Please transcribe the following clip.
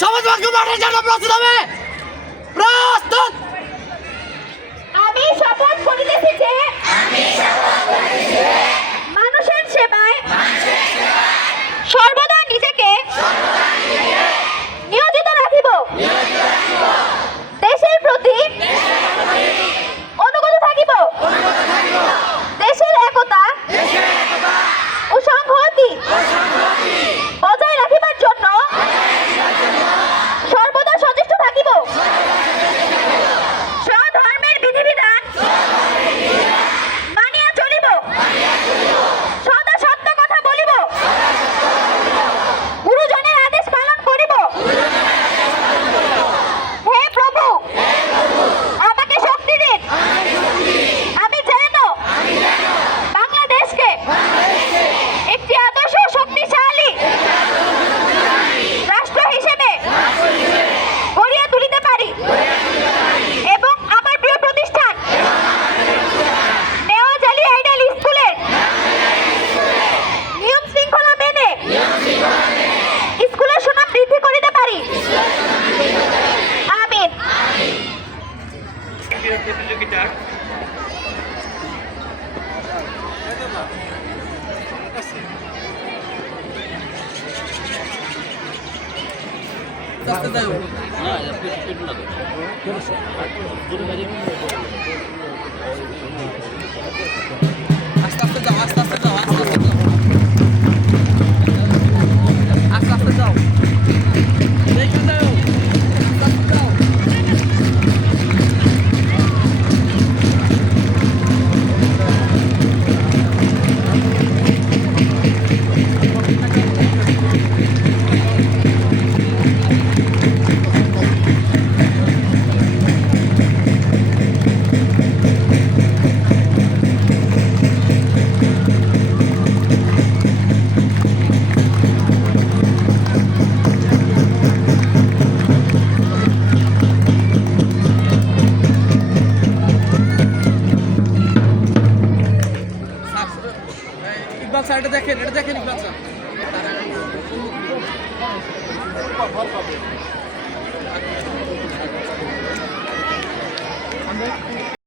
সমাজবাদী মাঠের জন্য প্রস্তুত হবে। প্রস্তুত। আমি শপথ করিতেছি যে মানুষের সেবায় সর্বদা নিজেকে নিয়োজিত রাখিব। দেশের প্রতি অনুগত থাকিব। দেশের একতা ও সংহতি বজায় রাখিবার জন্য সর্বদা সচেষ্ট থাকিব। স্বধর্মের বিধিবিধান মানিয়া চলিব। সদা সত্য কথা বলিব। গুরুজনের আদেশ পালন করিব। হে প্রভু, আমাকে শক্তি দিন। আমি যেন বাংলাদেশকে একটি আদর্শ শক্তিশালী রাষ্ট্র হিসেবে গড়িয়া তুলিতে পারি এবং আমার প্রিয় প্রতিষ্ঠান নেওয়াজালি আইডাল স্কুলের নিয়ম শৃঙ্খলা মেনে স্কুলের সুনাম বৃদ্ধি করিতে পারি। আমিন। প্রতিযোগিতার আস্তে আস্তে যাও, আস্তে আস্তে যাও, আস্তে আস্তে যাও, আস্তে আস্তে যাও, দেখে যাও, আস্তে আস্তে যাও। ইকবাল স্যার, এটা দেখেন, এটা দেখেন ইকবাল স্যার।